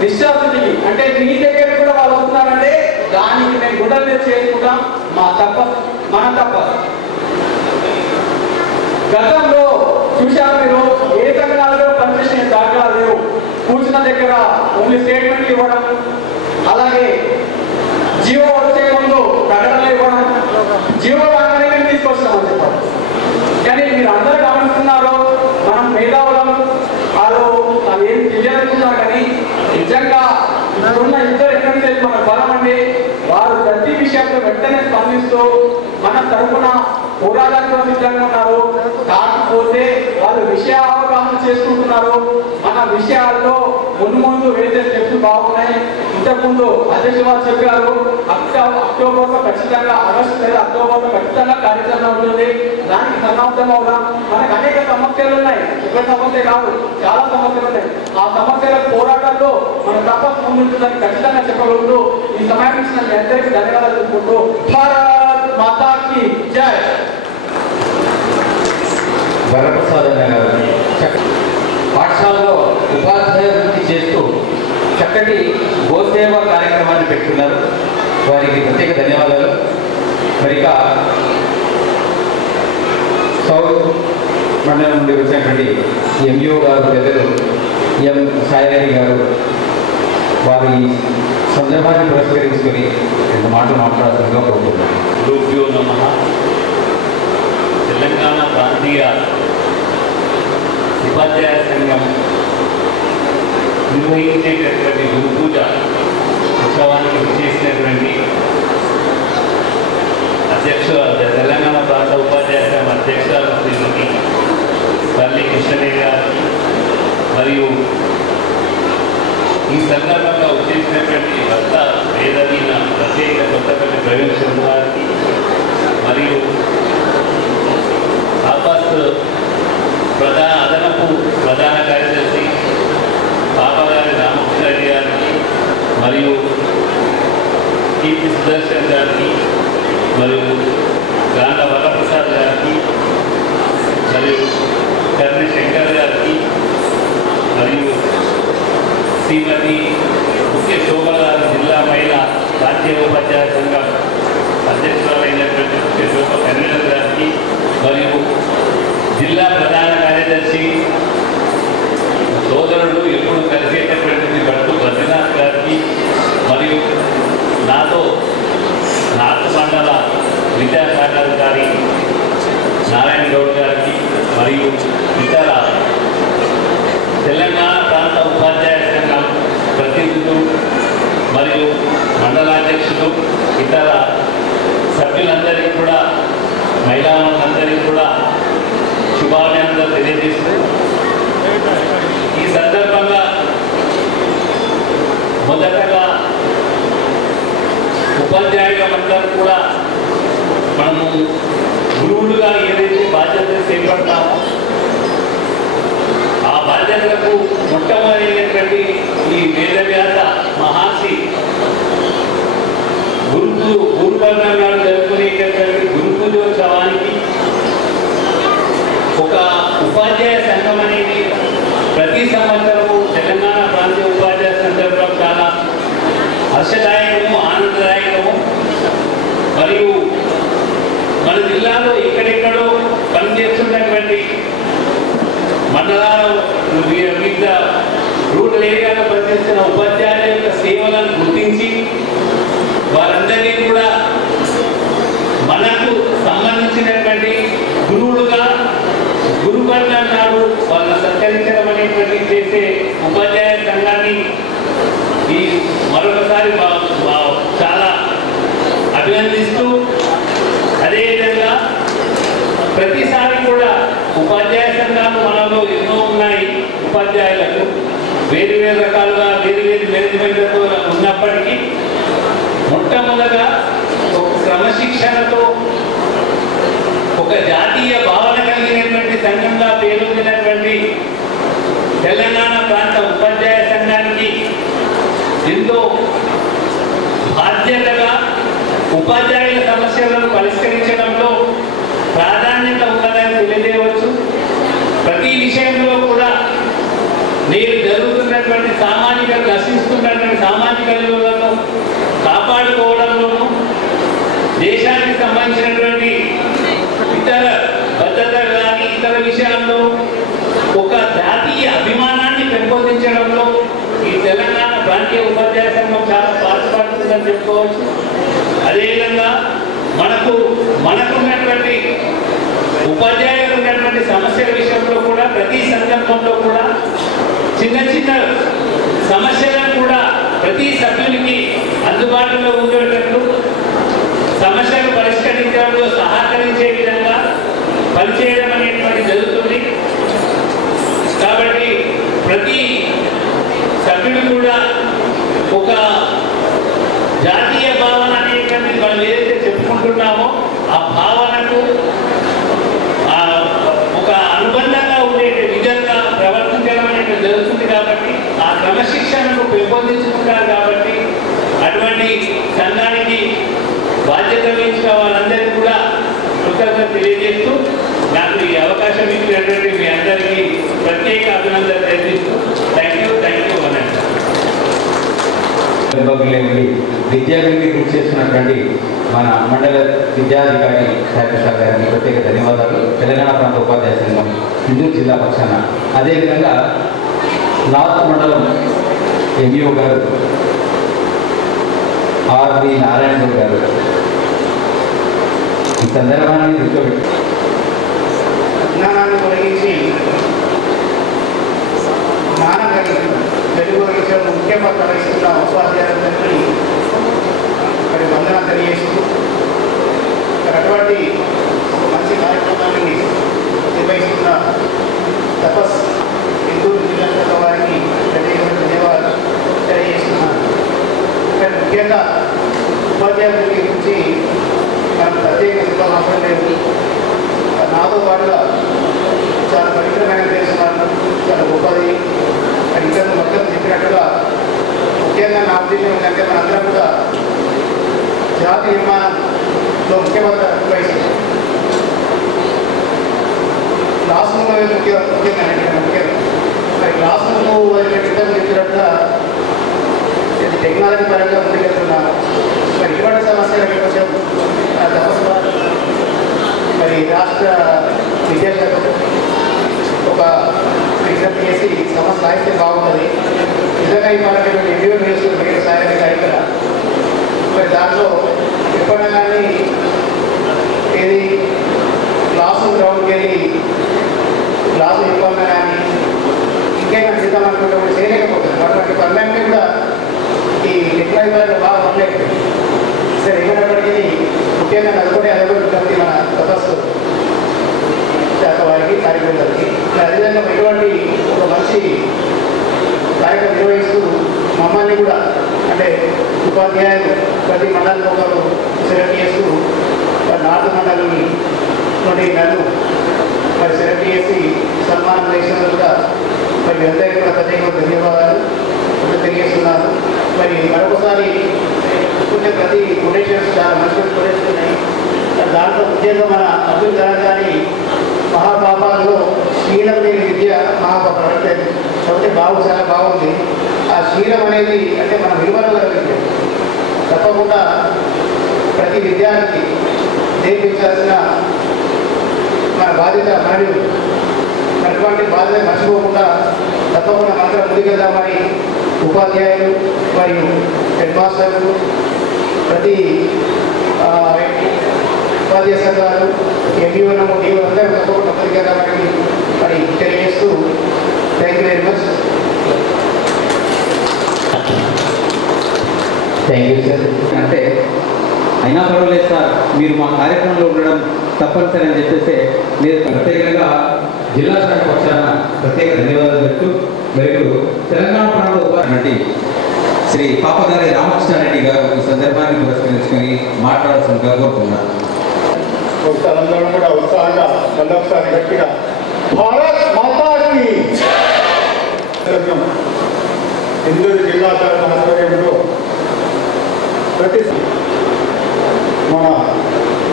నిశ్చాస్థితికి అంటే మీ దగ్గర కూడా వాళ్ళు వస్తున్నారంటే దానికి మేము గుండెల మీద చేసుకుంటాం. మన తప్ప గతంలో చూశారు మీరు, ఏ సంఘాలలో పనిచేసిన దాఖలాలు లేవు. కూర్చున్న దగ్గర ఓన్లీ స్టేట్మెంట్లు ఇవ్వడం, అలాగే జీవో వచ్చే ముందు ప్రకటనలు ఇవ్వడం, జీవో రాగానే మేము తీసుకొస్తామని చెప్పారు. కానీ మీరు అందరూ గమనిస్తున్నారు, మనం మేధావులం, వాళ్ళు ఏం తెలియనుకున్నారు. కానీ నిజంగా ఇప్పుడున్న ఇద్దరు ఎమ్మెల్యేలు మన బలం అండి. వారు ప్రతి విషయంలో వెంటనే స్పందిస్తూ మన తరఫున పోరాటానికి సిద్ధంగా ఉన్నారు. కాకపోతే వాళ్ళు విషయ అవగాహన చేసుకుంటున్నారు. మన విషయాల్లో ముందు వేసే స్టెప్స్ బాగున్నాయి. ఇంతకుముందు అధ్యక్ష వారు చెప్పారు, అక్టోబర్లో ఖచ్చితంగా, ఆగస్టు లేదా అక్టోబర్లో ఖచ్చితంగా కార్యాచరణ ఉంటుంది. దానికి సన్నద్ధం అవుతాం. మనకు అనేక సమస్యలు ఉన్నాయి, ఒక సమస్య కాదు, చాలా సమస్యలు ఉన్నాయి. ఆ సమస్యల పోరాటంలో మన తప్పక ముందుంటుందని ఖచ్చితంగా చెప్పగలుగుతూ ఈ సమయం ఇచ్చిన మీ అందరికీ ధన్యవాదాలు చెప్పుకుంటూ భారత్ మాతాకి జై. వరప్రసాద్ గారు పాఠశాలలో ఉపాధ్యాయ వృత్తి చేస్తూ చక్కటి గోసేవ కార్యక్రమాన్ని పెట్టుకున్నారు. వారికి ప్రత్యేక ధన్యవాదాలు. మరిక సౌత్ మండలం నుండి వచ్చినటువంటి ఎంఈఓ గారు పెద్దలు ఎం సాయిరెడ్డి గారు వారి సందర్భాన్ని పురస్కరించుకొని రెండు మాటలు మాట్లాడుతుందిగా కోరుకుంటున్నాను. గురుభ్యో నమః. తెలంగాణ ప్రాంతీయ ఉపాధ్యాయ సంఘం నిర్వహించేటటువంటి గురు పూజ ఉత్సవానికి విచ్చేసినటువంటి తెలంగాణ ప్రాంత ఉపాధ్యాయ సంఘం అధ్యక్షురాలు శ్రీమతి పల్లి కృష్ణదేవి గారు మరియు ఈ సందర్భంగా వచ్చేసినటువంటి భర్త వేదవీన ప్రత్యేక కొత్తపల్లి ప్రవీణ్ చంద్ర గారికి మరియు ఆపాస్ అదనపు ప్రధాన కార్యదర్శి పాపగారి రామకృష్ణారెడ్డి గారికి మరియు కీర్తి సుదర్శన్ గారికి మరియు గాంధ వరప్రసాద్ గారికి మరియు కర్ణ శంకర్ గారికి మరియు శ్రీమతి ముఖ్య శోభ గారు జిల్లా మహిళా ప్రాంతీయ ఉపాధ్యాయ సంఘం అధ్యక్షురాలైనటువంటి ముఖ్య శోభ కన్వీనర్ గారికి మరియు జిల్లా ప్రధాన కార్యదర్శి సోదరుడు ఎప్పుడు కలిసేటటువంటి భట్టు బద్రీనాథ్ గారికి మరియు నాతో నార్త్ మండల విద్యాశాఖాధికారి నారాయణ గౌడ్ గారికి మరియు ఇతర తెలంగాణ ప్రాంత ఉపాధ్యాయ సంఘం ప్రతినిధులు మరియు మండలాధ్యక్షులు ఇతర సభ్యులందరికీ కూడా మహిళలందరికీ కూడా శుభాభినందనలు తెలియజేస్తూ ఈ సందర్భంగా మొదటగా ఉపాధ్యాయులందరూ కూడా మనము గురువులుగా ఏదైతే బాధ్యతలు చేపడతామో ఆ బాధ్యతలకు మొట్టమొదటి ఈ వేదవ్యాస మహర్షి గురుపర్ణాలు జరుపుకునేటటువంటి గురు పూజోత్సవానికి ఒక ఉపాధ్యాయ సంఘం అనేది ప్రతి సంవత్సరము తెలంగాణ ప్రాంతీయ ఉపాధ్యాయ సందర్భం చాలా హర్షదాయకము, ఆనందదాయకము. మరియు మన జిల్లాలో ఎక్కడెక్కడో పనిచేస్తున్నటువంటి మండలాలు వివిధ రూరల్ ఏరియాలో పనిచేస్తున్న ఉపాధ్యాయుల యొక్క సేవలను గుర్తించి వారందరినీ కూడా మనకు సంబంధించినటువంటి గురువులుగా గురువర్ణ నాడు వాళ్ళ సత్కరించడం అనేటువంటి చేసే ఉపాధ్యాయ సంఘాన్ని ఈ మరొకసారి చాలా అభినందిస్తూ, అదేవిధంగా ప్రతిసారి కూడా ఉపాధ్యాయ సంఘాలు మనలో ఎన్నో ఉన్నాయి. ఉపాధ్యాయులకు వేరు వేరు రకాలుగా వేరు వేరు మేనేజ్మెంట్లతో ఉన్నప్పటికీ మొట్టమొదట ఒక క్రమశిక్షణతో ఒక జాతీయ భావన కలిగినటువంటి సంఘంగా పేరొందినటువంటి తెలంగాణ ప్రాంత ఉపాధ్యాయ సంఘానికి ఎంతో బాధ్యతగా ఉపాధ్యాయుల సమస్యలను పరిష్కరించడంలో ప్రాధాన్యత ఉన్నదని తెలియజేయవచ్చు. ప్రతి విషయంలో కూడా నేడు జరుగుతున్నటువంటి నశిస్తున్నటువంటి సామాజిక విలువలను కాపాడుకోవడంలోనూ దేశానికి సంబంధించినటువంటి ఇతర భద్రత కానీ ఇతర విషయాల్లో ఒక జాతీయ అభిమానాన్ని పెంపొందించడంలో ఈ తెలంగాణ ప్రాంతీయ ఉపాధ్యాయ సంఘం చాలా పాటుపడుతుందని చెప్పుకోవచ్చు. అదేవిధంగా మనకున్నటువంటి ఉపాధ్యాయులు ఉన్నటువంటి సమస్యల విషయంలో కూడా ప్రతి సందర్భంలో కూడా చిన్న చిన్న సమస్యలను కూడా ప్రతి సభ్యునికి అందుబాటులో ఉండేటట్లు సమస్యలు పరిష్కరించడంలో సహకరించే విధంగా పనిచేయడం అనేటువంటి జరుగుతుంది. కాబట్టి ప్రతి సభ్యుడు కూడా ఒక జాతీయ భావన అనేటువంటి మనం ఏదైతే చెప్పుకుంటున్నామో ఆ భావనకు ఒక అనుబంధంగా ఉండే విధంగా ప్రవర్తించడం అనేది జరుగుతుంది. కాబట్టి ఆ క్రమశిక్షణను పెంపొందించుకుంటారు. కాబట్టి అటువంటి సంఘానికి బాధ్యత వహించిన వాళ్ళందరికీ కూడా కృతజ్ఞత తెలియజేస్తూ నాకు ఈ అవకాశం ఇచ్చినటువంటి మీ అందరికీ ప్రత్యేక అభినందనలు తెలియజేస్తూ థ్యాంక్ యూ అనండి. విద్యాభివృద్ధి కృషి చేస్తున్నటువంటి మన మండల విద్యాధికారి సాయిప్రసాద్ గారికి ప్రత్యేక ధన్యవాదాలు. తెలంగాణ ప్రాంత ఉపాధ్యాయ సంఘం హిందూ జిల్లా పక్షాన, అదేవిధంగా నార్త్ మండలం ఎంఈఓ గారు ఆర్వి నారాయణ గారు ఈ సందర్భాన్ని దృష్టిలో పెట్టి విజ్ఞానాన్ని తొలగించి జ్ఞానం తెలుగు ముఖ్య పాత్ర వహిస్తున్న ఉపాధ్యాయులందరికీ మరి వందన తెలియజేస్తూ అటువంటి మంచి కార్యక్రమాన్ని నిర్వహిస్తున్న తపస్ హిందూ జిల్లా వారికి ప్రత్యేకమైన ధన్యవాదాలు తెలియజేస్తున్నాను. ముఖ్యంగా ఉపాధ్యాయుల గురించి మనం ప్రత్యేక అవసరం లేదు. నాతో పాటుగా చాలా పవిత్రమైన చేస్తున్నారు, చాలా గొప్పది. ఇతరులు మొత్తం చెప్పినట్టుగా ముఖ్యంగా నా ఉద్దేశం ఏంటంటే మనందరం కూడా జాతి నిర్మాణంలో ముఖ్యమైన వహిస్తుంది. క్లాస్ రూమ్ ముఖ్యంగా మరి క్లాస్ రూమ్ ఇతరులు చెప్పినట్టుగా టెక్నాలజీ పరంగా ముందుకెళ్తున్నాను. మరి ఇటువంటి సమస్యలకి కొంచెం తపస్సు మరి రాష్ట్ర విద్యాశాఖ ఒక విజ్ఞప్తి చేసి సమస్య రాయిస్తే బాగుంటుంది. నిజంగా ఈ మనకి ఎంబీఓ చేస్తుంది మీరు సాయంత్రం ఇక్కడ మరి దాంట్లో ఎప్పుడైనా కానీ ఏది క్లాసు గ్రౌండ్కి వెళ్ళి క్లాసు ఎప్పుడన్నా కానీ ఇంకేమైనా చేద్దామనుకుంటే చేయలేకపోతుంది. అటువంటి పనులన్నీ కూడా ఈ టెక్నాలజీ పరంగా బాగా పనిలేదు. సరే ఏమైనప్పటికీ ముఖ్యంగా నలుగురి అదొకటి మన తపస్సు శాఖ వారికి కార్యక్రమాలకి అదేవిధంగా ఎటువంటి ఒక మంచి కార్యక్రమం నిర్వహిస్తూ మమ్మల్ని కూడా అంటే ఉపాధ్యాయులు ప్రతి మండలికి ఒకరు సెలెక్ట్ చేస్తూ నార్త్ మండలిని నుండి నన్ను మరి సెలెక్ట్ చేసి సన్మానం చేసినందుకు కూడా మరి అందరికీ కూడా ప్రత్యేక ధన్యవాదాలు తెలియజేస్తున్నాను. మరి మరొకసారి కొంచెం ప్రతి కొటేషన్స్ చాలా మంచి కొటేషన్స్ ఉన్నాయి. దాంట్లో ముఖ్యంగా మన అబ్దుల్ కలాం గారి మహాపాపాల్లో క్షీణం లేని విద్య మహాపాపం అంటే చదివితే చాలా బాగుంది. ఆ క్షీణం అనేది అంటే మన విలువల విద్య తప్పకుండా ప్రతి విద్యార్థికి నేర్పించాల్సిన మన బాధ్యత. మరియు అటువంటి బాధ్యత మర్చిపోకుండా తప్పకుండా మంత్రం ముందుకెళ్దామని ఉపాధ్యాయులు మరియు హెడ్ మాస్టర్లు ప్రతి ఉపాధ్యాయ సంఘాలు ఎంఈఓనము డిఓ అందరూ తప్పకుండా ముందుకెళ్దామని మరి తెలియజేస్తూ thank you very much. Thank you sir. అంటే అయినా పర్వాలేదు సార్, మీరు మా కార్యక్రమంలో ఉండడం తప్పనిసరి అని చెప్పేసి మీరు ప్రత్యేకంగా జిల్లా శాఖ పక్షాన ప్రత్యేక ధన్యవాదాలు చెప్తూ మరియు తెలంగాణ ప్రాంత ఉపాధ్యాయుడు శ్రీ పాపగారి రామకృష్ణారెడ్డి గారు ఈ సందర్భాన్ని పురస్కరించుకొని మాట్లాడాల్సిందిగా కోరుతున్నారు. అందరూ కూడా ఉత్సాహంగా మళ్ళొకసారి గట్టిగా భారత్ మాతాకి హిందూ జిల్లా తరఫు ఆధ్వర్యంలో ప్రతి మన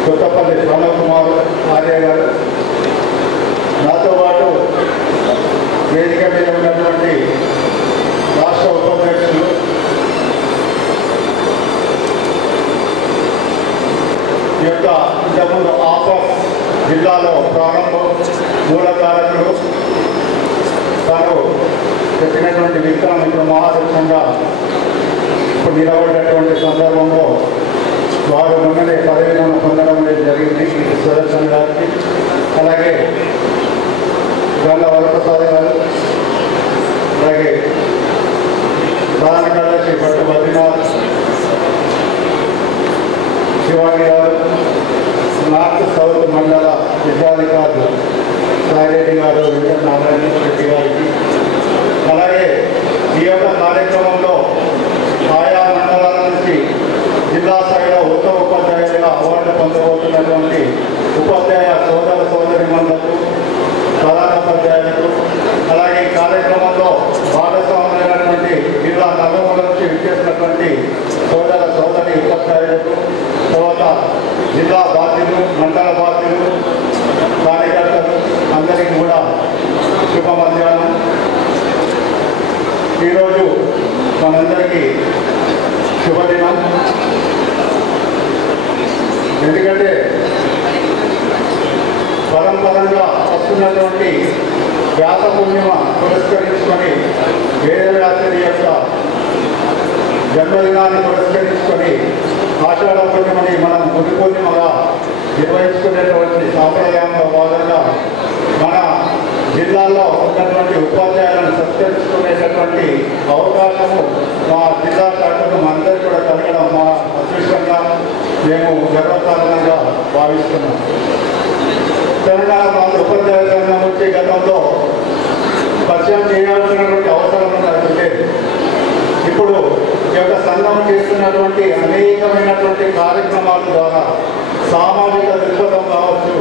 కొత్తపల్లి ప్రణవ్ కుమార్ ఆర్య గారు నాతో పాటు వేదిక మీద ఉన్నటువంటి జిల్లాలో ప్రారంభ మూలకారకులు. తాను చెప్పినటువంటి విత్తనం ఇప్పుడు మహాదృష్టంగా ఇప్పుడు నిలబడినటువంటి సందర్భంలో వారు మొన్ననే పదవిలను పొందడం అనేది జరిగింది సుదర్శన్ గారికి. అలాగే గల్ల వరప్రసాద్ గారు, అలాగే ప్రధాన కార్యదర్శి భట్టు బద్రీనాథ్, శివాజీ గారు, నార్త్ సౌత్ మండల విద్యాధికారులు సాయిరెడ్డి గారు, వెంకటనారాయణ రెడ్డి గారికి, అలాగే ఈ యొక్క కార్యక్రమంలో ఆయా మండలాల నుంచి జిల్లా స్థాయిలో ఉత్తమ ఉపాధ్యాయులుగా అవార్డు పొందబోతున్నటువంటి ఉపాధ్యాయ సోదర సోదరిమణులకు, ప్రధానోపాధ్యాయులకు, అలాగే ఈ కార్యక్రమంలో భాగస్వాములైనటువంటి జిల్లా నగరాల నుంచి విచ్చేసినటువంటి సోదర సోదరి ఉపాధ్యాయులకు, తర్వాత జిల్లా బాధ్యులు, మండల బాధ్యులు, కార్యకర్తలు అందరికీ కూడా శుభ మధ్యాహ్నం. ఈరోజు మనందరికీ శుభదినం. ఎందుకంటే పరంపరంగా వస్తున్నటువంటి వ్యాస పూర్ణిమ పురస్కరించుకొని వేదవ్యాసుని యొక్క జన్మదినాన్ని పురస్కరించుకొని ఆషాఢ పూర్ణిమని మనం గురు పూర్ణిమగా నిర్వహించుకునేటువంటి సాంప్రదాయంలో భాగంగా మన జిల్లాలో ఉన్నటువంటి ఉపాధ్యాయులను సత్కరించుకునేటటువంటి అవకాశము మా జిల్లా శాఖకు అందరికీ కూడా కలగడం మా అదృష్టంగా మేము గర్వకారణంగా భావిస్తున్నాం. తెలంగాణ ప్రాంత ఉపాధ్యాయ సంఘం వచ్చే గతంలో పరిచయం చేయాల్సినటువంటి అవసరం లేదు. ఇప్పుడు ఈ యొక్క సంఘం చేస్తున్నటువంటి అనేకమైనటువంటి కార్యక్రమాల ద్వారా సామాజిక దృక్పథం కావచ్చు,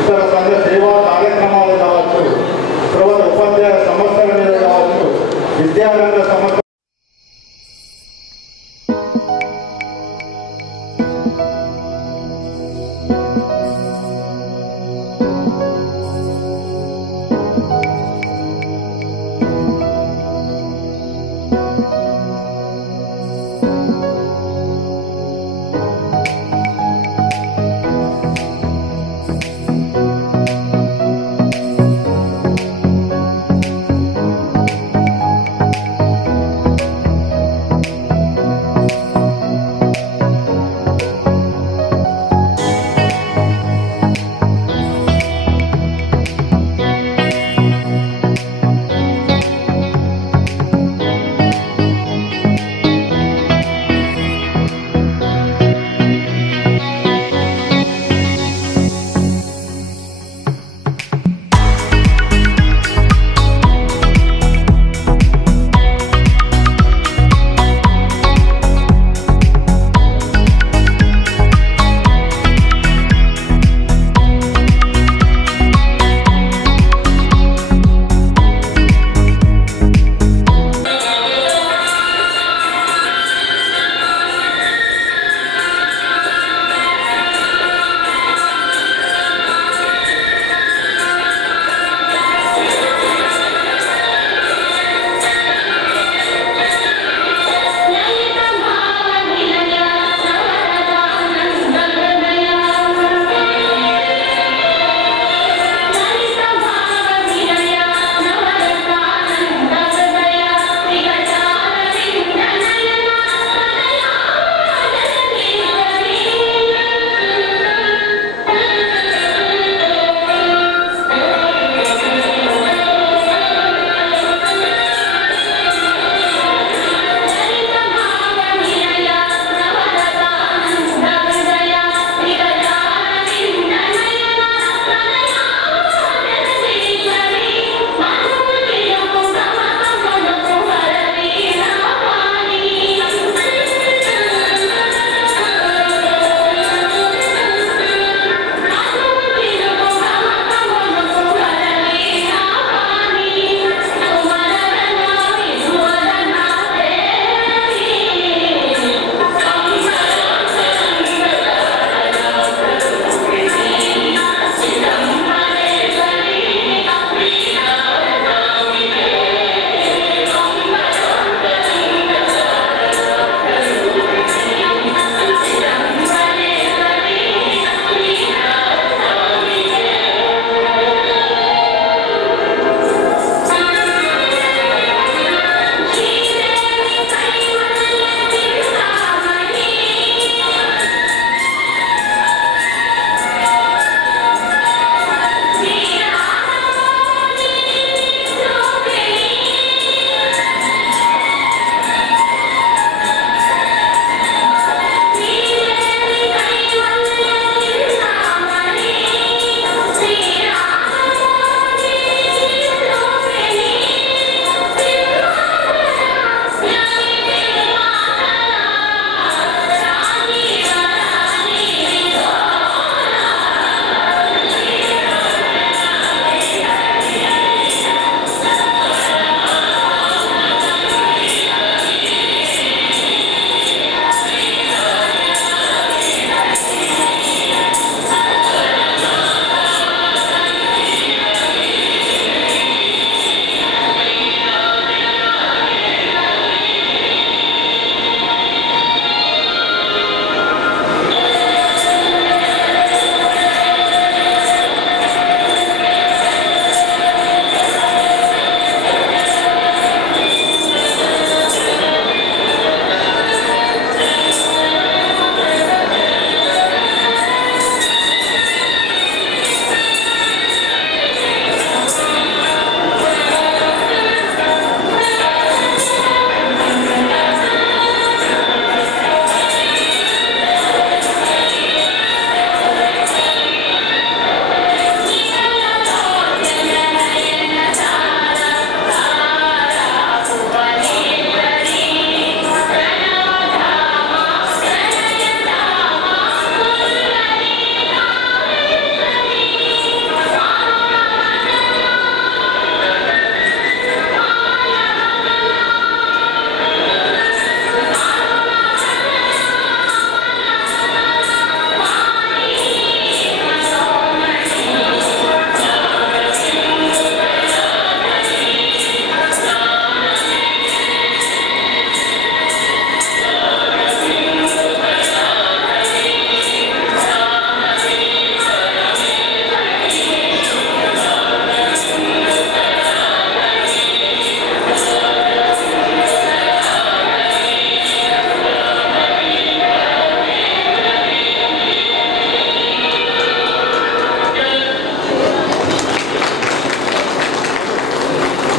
ఇతర సంఘ సేవా కార్యక్రమాలు కావచ్చు, తర్వాత ఉపాధ్యాయ సమస్యల మీద కావచ్చు, విద్యారంగ సమస్య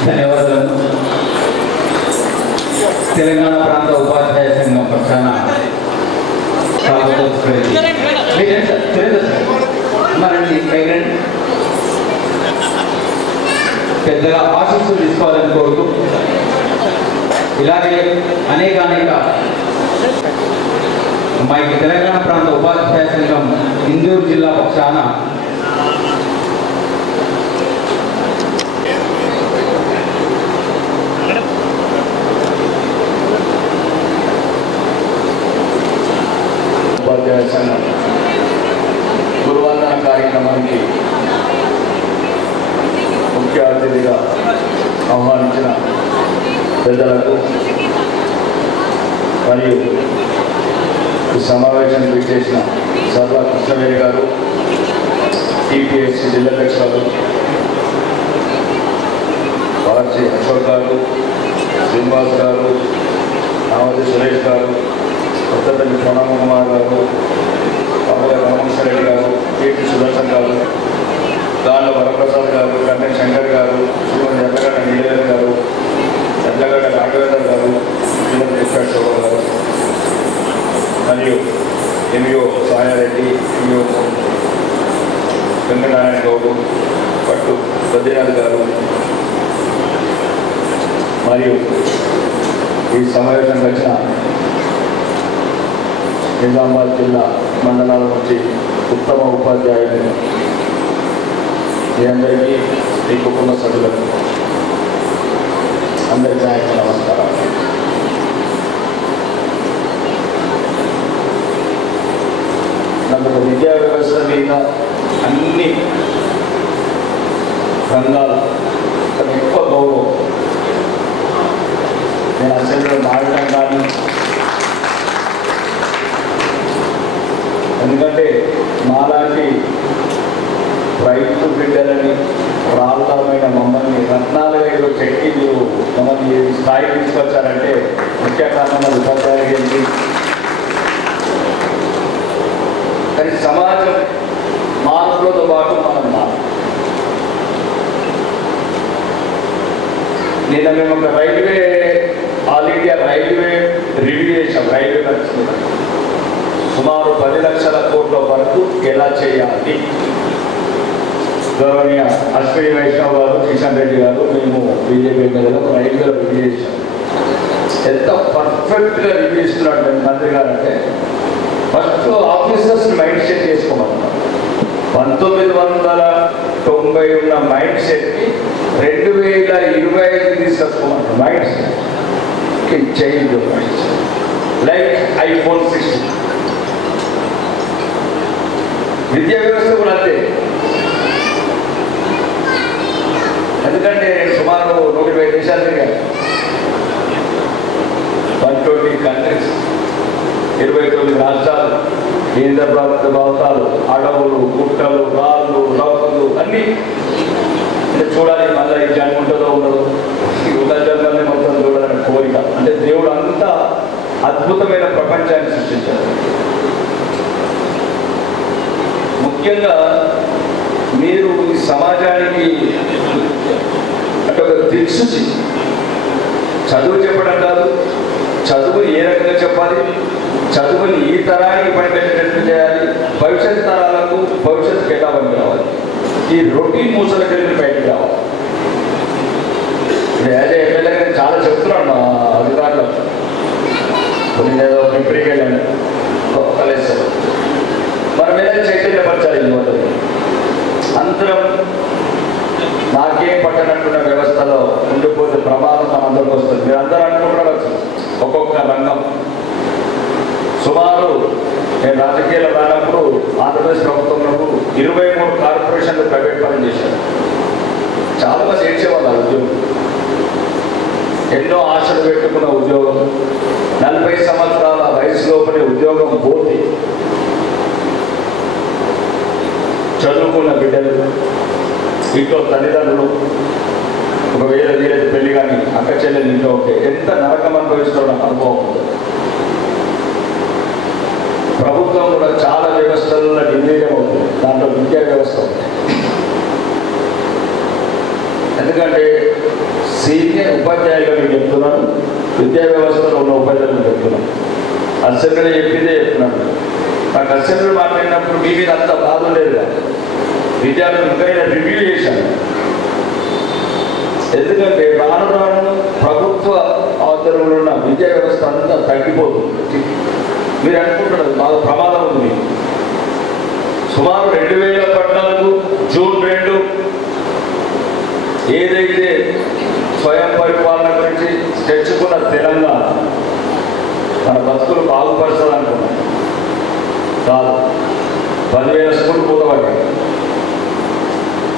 ధన్యవాదాలు. తెలంగాణ ప్రాంత ఉపాధ్యాయ సంఘం పక్షాన పెద్దగా ఆశీస్సులు తీసుకోవాలని కోరుతూ ఇలాగే అనేక మా తెలంగాణ ప్రాంత ఉపాధ్యాయ సంఘం ఇందూరు జిల్లా పక్షాన ఉపాధ్యాయ సంఘం గురువందన కార్యక్రమానికి ముఖ్య అతిథిగా ఆహ్వానించిన పెద్దలకు మరియు ఈ సమావేశానికి విచ్చేసిన సర్వ కృష్ణవేణి గారు, టీపీఎస్సీ జిల్లా అధ్యక్షులు వార్జీ అశోక్ గారు, శ్రీనివాస్ గారు, నామది సురేష్ గారు, కొత్తపల్లి ప్రణవ్ కుమార్ గారు, పాపల రామకృష్ణ రెడ్డి గారు, కేపీ సుదర్శన్ గారు, దాంట్లో వరప్రసాద్ గారు, కన్నె శంకర్ గారు, శ్రీమతి ఎల్లగడ్డ నీలవేణి గారు, ఎల్లగడ్డ రాఘవేందర్ గారు, శ్రీమతి వెంకటేశ్వర గారు, మరియు ఎంఈఓ సాయారెడ్డి, ఎంఈఓ వెంకటనారాయణ గౌడు, పట్టు బద్రీనాథ్ గారు, మరియు ఈ సమావేశానికి వచ్చిన నిజామాబాద్ జిల్లా మండలాల నుంచి ఉత్తమ ఉపాధ్యాయులు మీ అందరికీ మీ కుటుంబ సభ్యులకు అందరికీ నమస్కారం. నాకు విద్యా వ్యవస్థ మీద అన్ని రంగాలు ఎక్కువ గౌరవం. నేను అసెంబ్లీలో మాట్లాడడం కానీ, ఎందుకంటే మాలాంటి రైతు బిడ్డలని ప్రాంతమైన మమ్మల్ని రత్నాలుగా చెక్కి మీరు మమ్మల్ని ఈ స్థాయి తీసుకొచ్చారంటే ముఖ్య కారణం ఉపాధ్యాయులు ఏంటి. కానీ సమాజం మార్పులతో పాటు మనం మారు. నిన్న మేము ఒక railway all India railway review చేసాం. రైల్వే ఖర్చు సుమారు 10 లక్షల కోట్ల వరకు ఎలా చేయాలి. గౌరవనీయ అశ్విని వైష్ణవ్ గారు, కిషన్ రెడ్డి గారు, మేము బీజేపీ ఎమ్మెల్యేలో రైల్వే రివ్యూ చేసాం. ఎంత పర్ఫెక్ట్గా రివ్యూ ఇస్తున్నాడు మంత్రి గారు అంటే, ఫస్ట్ ఆఫీసర్స్ మైండ్ సెట్ చేసుకోమన్నారు. 1990 ఉన్న మైండ్ సెట్కి 2025 తీసుకొచ్చుకోమన్నారు. Mind set change mind set like iPhone 16. విద్యా వ్యవస్థ కూడా అంతే. ఎందుకంటే సుమారు 120 దేశాలు తిరిగారు, 120 కంట్రీస్, 29 రాష్ట్రాలు, కేంద్ర ప్రభుత్వ భావతాలు, అడవులు, గుట్టలు, రాళ్ళు, రౌతులు అన్నీ చూడాలి. మళ్ళీ ఈ జన్మ ఉంటుందో ఉండదు, ఈ ఉన్న జన్మల్ని మొత్తం చూడాలని కోరిక. అంటే దేవుడు అంతా అద్భుతమైన ప్రపంచాన్ని సృష్టించారు. ముఖ్యంగా మీరు ఈ సమాజానికి అంటే ఒక దిక్సూచి, చదువు చెప్పడం కాదు, చదువుని ఏ రకంగా చెప్పాలి, చదువుని ఈ తరానికి పనిపెట్టేటట్టు చేయాలి, భవిష్యత్ తరాలకు భవిష్యత్తుకి ఎలా పనికి రావాలి, ఈ రొటీన్ మూసలకి బయటకు రావాలి. అదే ఎమ్మెల్యే గారు చాలా చెప్తున్నాను మా అధికారులకు. కొన్ని ఏదో ప్రిపేర్కి వెళ్ళండి కలిస్తారు, మనం ఏదైనా చైతన్యపరచాలి. యువతని అందరం నాకేం పట్టనట్టున్న వ్యవస్థలో ఉండిపోతే ప్రమాదం మనందరికి వస్తుంది. మీరు అందరూ అనుకుంటున్నారు ఒక్కొక్క రంగం. సుమారు నేను రాజకీయాలు రానప్పుడు ఆంధ్రప్రదేశ్ ప్రభుత్వంలో 23 కార్పొరేషన్లు ప్రైవేట్ పని చేశారు. చాలా మంది ఏడ్చేవాళ్ళు ఆ ఉద్యోగం. ఎన్నో ఆశలు పెట్టుకున్న ఉద్యోగం, 40 సంవత్సరాల వయసు లోపలే ఉద్యోగం పోతే చదువుకున్న బిడ్డలు, ఇంట్లో తల్లిదండ్రులు, ఒకవేళ వీరైతే పెళ్లి కానీ అక్క చెల్లెలు ఇంట్లో ఉంటే ఎంత నరకం అనుభవిస్తున్న అనుభవం ఉంది. ప్రభుత్వం కూడా చాలా వ్యవస్థల్లో నిర్వీర్యం అవుతుంది, దాంట్లో విద్యా వ్యవస్థ ఉంది. ఎందుకంటే సీనియర్ ఉపాధ్యాయులుగా నేను చెప్తున్నాను, విద్యా వ్యవస్థలో ఉన్న ఉపాధ్యాయులు చెప్తున్నాను, అసెంబ్లీలో చెప్పిందే చెప్తున్నాను. నాకు అసెంబ్లీ మాట్లాడినప్పుడు మీ మీద అంత బాధ ఉండేది కాదు, విద్యార్థులు ఇంకా రివ్యూ చేశాను. ఎందుకంటే రాను రాను ప్రభుత్వ ఆధ్వర్యంలో ఉన్న విద్యా వ్యవస్థ అంతా తగ్గిపోతుంది. మీరు అనుకుంటున్నారు బాగా ప్రమాదం ఉంది. సుమారు 2014 జూన్ 2 ఏదైతే స్వయం పరిపాలన గురించి తెచ్చుకున్న తెలంగాణ మన బతుకులు బాగుపరచాలనుకున్నాం కాదు. 10,000 స్కూల్ మూతపడ్డాయి,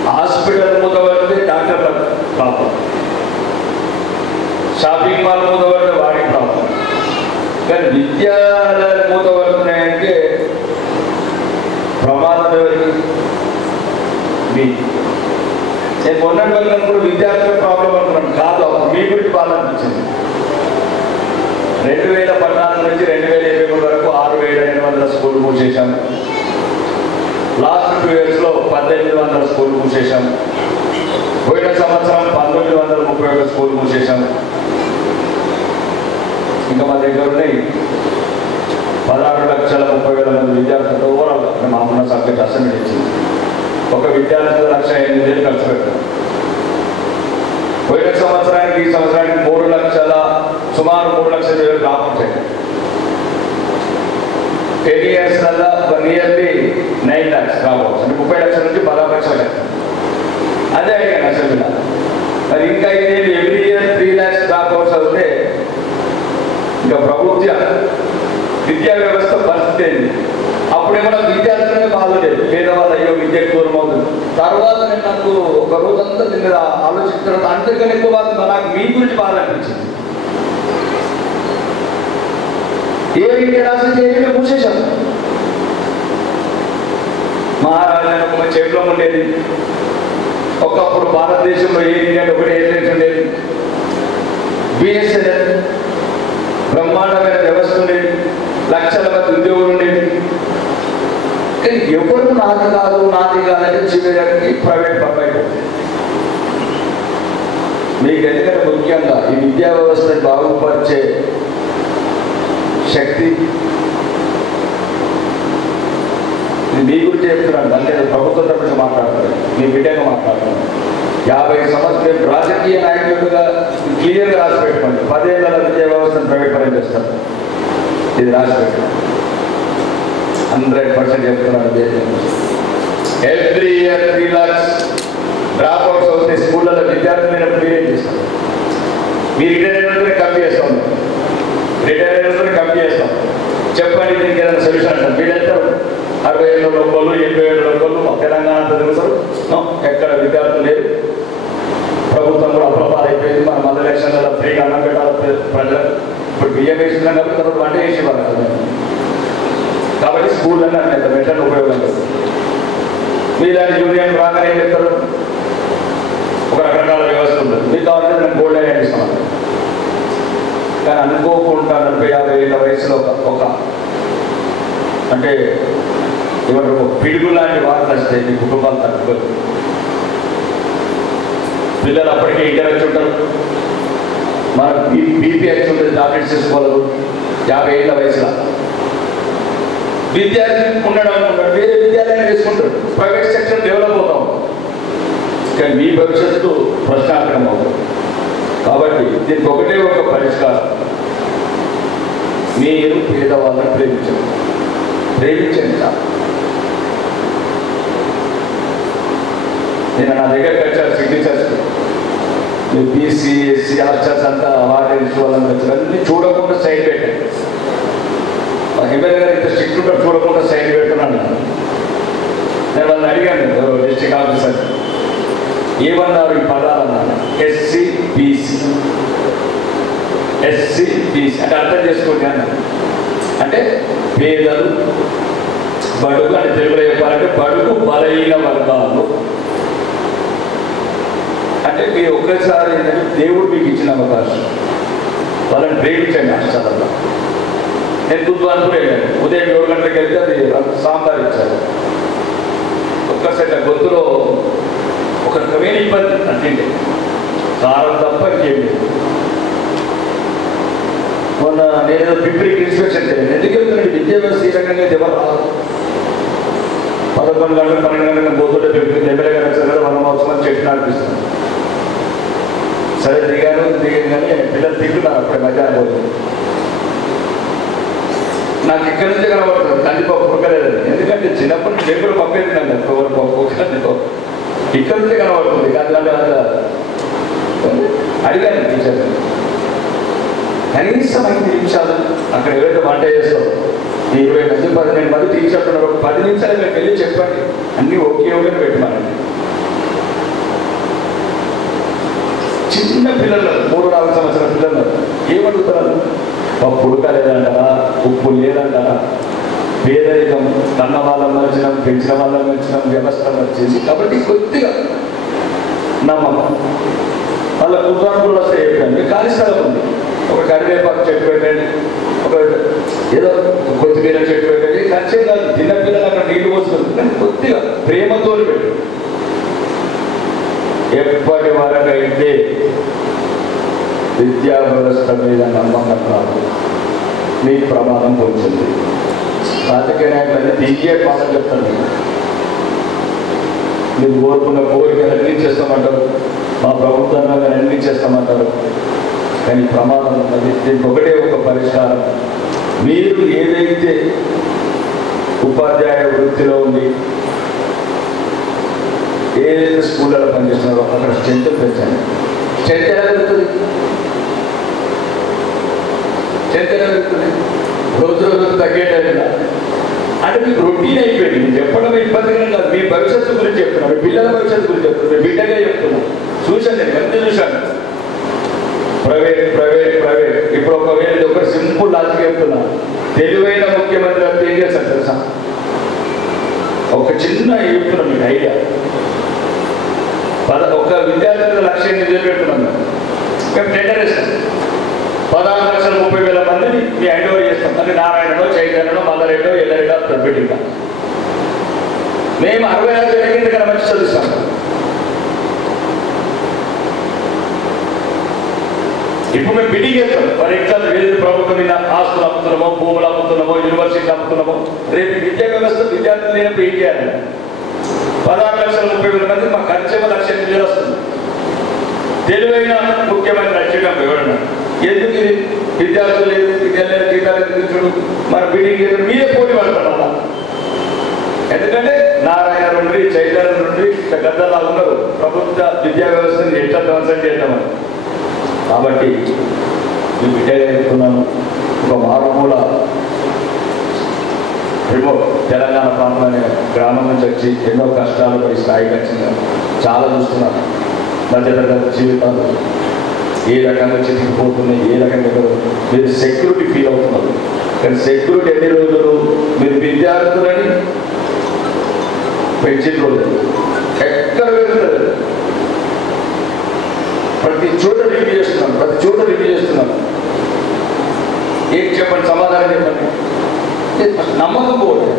హాస్పిటల్ మూతపడితే డాక్టర్ల ప్రాబ్లం, షాపింగ్ మాల్ మూతపడితే వాడికి ప్రాబ్లం. కానీ విద్యాలయాలు మూతపడుతున్నాయంటే ప్రమాదం ఎవరికి? మీకు. నేను మొన్నటి వల్ల కూడా విద్యార్థుల ప్రాబ్లం అనుకున్నాను కాదు, అప్పుడు మీ గురించి బాధ అనిపించింది. 2014 నుంచి 2023 వరకు 6,500 స్కూల్ మూసేశాము. లాస్ట్ 2 yearsలో 1,800 స్కూల్ మూసేశాము. పోయిన సంవత్సరం 1,931 స్కూల్ మూసేశాము. ఇంకా మా దగ్గర ఉన్నాయి 16,30,000 మంది విద్యార్థులతో ఓవరాల్గా మాకున్న సబ్జెక్ట్ అసైన్మెంట్ ఇచ్చింది. ఒక విద్యార్థి 1,08,000 ఖర్చు పెట్టాం. పోయిన సంవత్సరానికి ఈ సంవత్సరానికి 3 లక్షల సుమారు 3 లక్షల రాకపోతే 10 years నియర్లీ 9 lakhs రావచ్చు. అంటే 30 లక్షల నుంచి 16 లక్షల కట్టాం. అదే అడిగాను అసలు. మరి ఇంకా ఇదేంటి ఎవ్రీ ఇయర్ 3 lakhs డ్రాప్అవుట్స్ అవుతే ఇంకా ప్రభుత్వ విద్యా వ్యవస్థ పరిస్థితి ఏంటి? అప్పుడేమన్నా విద్యార్థులనే బాధలేదు, పేదవాళ్ళు అయ్యో విద్యకు దూరం అవుతుంది. తర్వాత నేను నాకు ఒక రోజంతా దీని మీద ఆలోచించిన అంతకన్నా ఎక్కువ బాధ నాకు మీ గురించి బాధ అనిపించింది. ఏ విద్య రాసింది ఏమి మూసేశాను. మహారాజాను ఒక చేతిలో ఉండేది. ఒకప్పుడు భారతదేశంలో ఏ ఇండియా ఒకటి ఎయిర్లైన్స్ ఉండేది, బిఎస్ఎన్ఎల్ బ్రహ్మాండమైన వ్యవస్థ ఉండేది, లక్షల మంది ఉద్యోగులు ఉండేది. కానీ ఎవరు నాది కాదంటే చివరికి ప్రైవేట్ పర్వాలేదు. మీకు ఎందుకంటే ముఖ్యంగా ఈ విద్యా వ్యవస్థను బాగుపరిచే శక్తి మీ గురించి చెప్తున్నాను. అంటే ప్రభుత్వం తరఫున మాట్లాడుతున్నాను, మీ బిడ్డగా మాట్లాడుతున్నాను. 50 సంవత్సరాలు రాజకీయ నాయకులుగా క్లియర్గా రాసి పెట్టుకోండి. 10 ఏళ్ళ విద్యా వ్యవస్థను ప్రైవేట్ పరం చేస్తారు. ఇది రాసి పెట్టండి. 100% చెప్తున్నాను. ఎవ్రీ ఇయర్ 3 lakhs డ్రాప్అవుట్స్ అవుతాయి స్కూళ్ళలో. విద్యార్థులు మీరేం చేస్తారు? మీరు రిటైర్ కమ్ చేస్తాం, కమ్ చేస్తాం. చెప్పండి దీనికి ఏదైనా సొల్యూషన్ అంటారు. మీరు వెళ్తారు 60,000 లోపలు 70,000 లోపలు తెలంగాణ అంతా తిరుగుతారు. ఎక్కడ విద్యార్థులు లేదు. ప్రభుత్వం కూడా అప్రపాలైపోయింది. మన మధ్య ఎలక్షన్లలో ఫ్రీగా అన్నం పెట్టాలి ప్రజలకు. ఇప్పుడు బియ్యం వేస్తున్నాం కాబట్టి తర్వాత వంట వేసి ఇవ్వాలి. కాబట్టి స్కూళ్ళన్నీ అంత మెటల్ ఉపయోగం లేదు. మీ దాని యూనియన్ రాగానే ఏం చెప్తారు? ఒక రకరకాల వ్యవస్థ ఉంటుంది. మీకు కావాలంటే నేను గోల్డ్ అయ్యి ఇస్తాను. కానీ అనుకోకుండా 40-50 ఏళ్ళ వయసులో ఒక అంటే ఏమంటారు ఒక పిడుగు లాంటి వార్తలు వస్తే మీ కుటుంబాలు తట్టుకోదు. పిల్లలు అప్పటికే ఇంటర్ వచ్చి ఉంటారు. మన బీపీ వచ్చి ఉంటుంది, టాబ్లెట్స్ తీసుకోవాలి 50 ఏళ్ళ వయసులో. విద్యార్థి ఉండడం అనుకుంటాడు, వేరే విద్యాలయాన్ని వేసుకుంటాడు. ప్రైవేట్ సెక్టర్ డెవలప్ అవుతాం. కానీ మీ భవిష్యత్తు ప్రశ్నార్థకం అవుతుంది. కాబట్టి దీనికి ఒకటే ఒక పరిష్కారం. మీరు పేదవాళ్ళని ప్రేమించండి. నేను నా దగ్గరికి వచ్చాను సిగ్నేచర్స్. మీరు బీసీ ఎస్సీ ఆర్చర్స్ అంతా అవార్డెన్స్ వాళ్ళని వచ్చారు. అన్నీ చూడకుండా సైన్ పెట్టండి. ఎమ్మెల్యే గారు ఇంత స్ట్రిక్ట్ ఉంటారు, చూడకుండా సైన్ పెడుతున్నాను. నేను వాళ్ళని అడిగాను డిస్ట్రిక్ట్ ఆఫీసర్ ఏమన్నారు ఈ పదాలు అన్నాను. ఎస్సీ బీసీ అంటే అర్థం చేసుకోండి అన్నారు. అంటే పేదలు, బడుగు అంటే తెలుగులో చెప్పాలంటే బడుగు బలహీన వర్గాలు. అంటే మీరు ఒక్కసారి ఏంటంటే దేవుడు మీకు ఇచ్చిన అవకాశం, వాళ్ళని ప్రేమించండి. అష్టాలలో నేను దుద్వాన్పూర్ వెళ్ళాను. ఉదయం 7 గంటలకు వెళ్తే అది సాంబార్ ఇచ్చారు. ఒక్కసారి గొంతులో ఒక రకమైన ఇబ్బంది అంటే కారం తప్ప ఇంకేం లేదు. మొన్న నేను పిప్రికి ఇన్స్పెక్షన్ చేయాలి. ఎందుకు వెళ్తున్నాడు విద్యా వ్యవస్థ ఈ రకంగా ఎవరు రాదు. 11 గంటలు 12 గంటలకు పోతుంటే పిప్రికి ఎమ్మెల్యే గారు వచ్చారు, 1 అవసరం చెట్టు నడిపిస్తాను. సరే దిగాను కానీ పిల్లలు తింటున్నారు అప్పుడే మధ్యాహ్నం పోతుంది. నాకు ఇక్కడి నుంచే కనబడుతుంది కందిపప్పు ఉడకలేదని. ఎందుకంటే చిన్నప్పటి నుంచి నేను కూడా పప్పు ఎత్తున్నాను ఎవరు పప్పు కందిపప్పు ఇక్కడి నుంచే కనబడుతుంది. కానీ అడిగాను టీచర్ కనీసం 5 నిమిషాలు అక్కడ ఎవరైతే వంట చేస్తారో 20 మంది 15 మంది టీచర్లు ఉన్నారు, 10 నిమిషాలు ఇక్కడికి వెళ్ళి చెప్పండి, అన్నీ ఒకే ఒకటి పెట్టమనండి. చిన్న పిల్లలు 3-4 సంవత్సరాల పిల్లలు ఏమడుగుతారు? పప్పు ఉడకలేదంటారా, ఉప్పు లేదంటారా, పేదరికం, కన్న వాళ్ళం మర్చినాం, పెంచిన వాళ్ళం మర్చినాం, వ్యవస్థ వచ్చేసి. కాబట్టి కొద్దిగా నమ్మకం వాళ్ళ కుటుంబాలు వస్తే చెప్పండి. ఖాళీ స్థలం ఉంది, ఒక కరివేపాకు చెట్టు పెట్టండి, ఒక ఏదో కొత్తిమీర చెట్టు పెట్టండి. ఖర్చే కాదు, చిన్న పిల్లలు అక్కడ నీళ్లు పోస్తుంది, కానీ కొద్దిగా ప్రేమతో పెట్టండి. ఎప్పటి వరకు అయితే విద్యా వ్యవస్థ మీద నమ్మకం రాదు, మీ ప్రమాదం పొందుతుంది. రాజకీయ నాయకులు తీగే మాట చెప్తాను, మీరు కోరుకున్న కోరికలు అన్నీ చేస్తామంటారు, మా ప్రభుత్వాన్ని అన్నీ చేస్తామంటారు, కానీ ప్రమాదం ఉన్నది. దీనికి ఒకటే ఒక పరిష్కారం, మీరు ఏదైతే ఉపాధ్యాయ వృత్తిలో ఉండి ఏదైతే స్కూళ్ళలో పనిచేస్తున్నారో అక్కడ స్ట్రెంత్ పెంచండి. స్ట్రెంత్ ఎలా పెరుగుతుంది? స్ట్రెంత్ ఎలా పెరుగుతుంది? రోజు రోజు తగ్గేటట్టుగా అంటే మీకు రొటీన్ అయిపోయింది. మీరు చెప్పడం ఇబ్బందిగా కాదు, మీ భవిష్యత్తు గురించి చెప్తున్నా, మీ పిల్లల భవిష్యత్తు గురించి చెప్తున్నా, మీ బిడ్డగా చెప్తున్నా. చూశాను, నేను మంచి చూశాను. ప్రైవేట్ ప్రైవేట్ ప్రైవేట్ ఇప్పుడు ఒకవేళ ఒక సింపుల్ లాజిక్ చెప్తున్నా, తెలివైన ముఖ్యమంత్రి అంటే ఏం చేస్తారు తెలుసా? ఒక చిన్న చెప్తున్నా మీకు ఐడియా. ఒక విద్యార్థుల లక్ష్యాన్ని నిలబెడుతున్నాం. మేము టెండర్ ఇస్తాం, 16,30,000 మందిని మీ హ్యాండ్ ఓవర్ చేస్తాం. అంటే నారాయణలో, చైతన్యలో, మదరెడ్డో, ఎల్లరెడ్డో పెట్టిగా మేము 66,000 కింద కన్నా మంచి చదివిస్తాం. ఇప్పుడు మేము బిడ్డింగ్ చేస్తాం. ఫర్ ఎగ్జాంపుల్ ఏదైతే ప్రభుత్వం మీద ఆస్తులు అమ్ముతున్నామో, భూములు అమ్ముతున్నామో, యూనివర్సిటీలు అమ్ముతున్నామో, రేపు విద్యా వ్యవస్థ విద్యార్థులు లేనప్పుడు ఏం చేయాలి? 16,30,000 మంది మా ఖర్చు 1,00,000 వస్తుంది. తెలివైన ముఖ్యమంత్రి వచ్చేటప్పుడు ఎవరన్నా ఎందుకు ఇది విద్యార్థులు లేదు, విద్యాలయాలు జీతాలు ఎదుర్కొంటాడు, మన బిల్డింగ్ మీరే పోటీ పడతాడు. ఎందుకంటే నారాయణ నుండి, చైతన్య నుండి గద్దలా ఉన్నారు ప్రభుత్వ విద్యా వ్యవస్థని ఎట్లా ధ్వంసం చేద్దామని. కాబట్టి నేను బిడ్డగా చెప్తున్నాను, ఒక మారుమూల రిమోట్ తెలంగాణ ప్రాంతంలోనే గ్రామం నుంచి వచ్చి ఎన్నో కష్టాలు పడి స్థాయికి వచ్చింది. చాలా చూస్తున్నారు మధ్యతరగతి జీవితాలు ఏ రకంగా చితికిపోతున్నాయి, ఏ రకంగా మీరు సెక్యూరిటీ ఫీల్ అవుతున్నారు. కానీ సెక్యూరిటీ ఎన్ని రోజులు మీరు విద్యార్థులని పెంచిన రోజు ఎక్కడ వెళ్తుంది? ప్రతి చోట రివ్యూ చేస్తున్నాం, ప్రతి చోట రివ్యూ చేస్తున్నాం. ఏం చెప్పండి, సమాధానం చెప్పండి. నమ్మకం పోతే